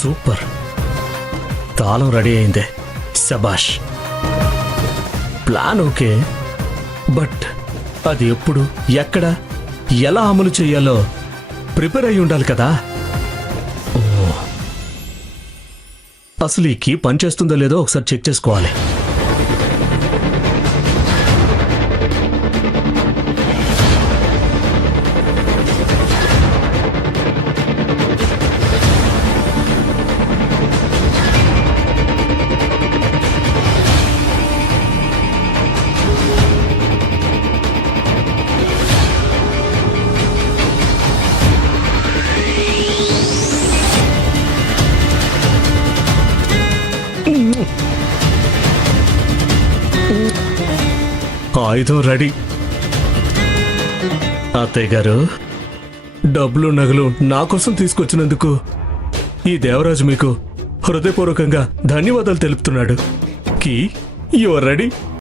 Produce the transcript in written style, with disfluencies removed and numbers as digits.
Super. తాళం ready అయిందే, శబాష్. ప్లాన్ ఓకే, బట్ అది ఎప్పుడు, ఎక్కడ, ఎలా అమలు చేయాలో ప్రిపేర్ అయి ఉండాలి కదా. ఓ, అసలు ఈ కీ పనిచేస్తుందో లేదో ఒకసారి చెక్ చేసుకోవాలి. ఆయుధం రెడీ. అత్తయ్య గారు, డబ్బులు నగలు నా కోసం తీసుకొచ్చినందుకు ఈ దేవరాజు మీకు హృదయపూర్వకంగా ధన్యవాదాలు తెలుపుతున్నాడు. Key, you are ready.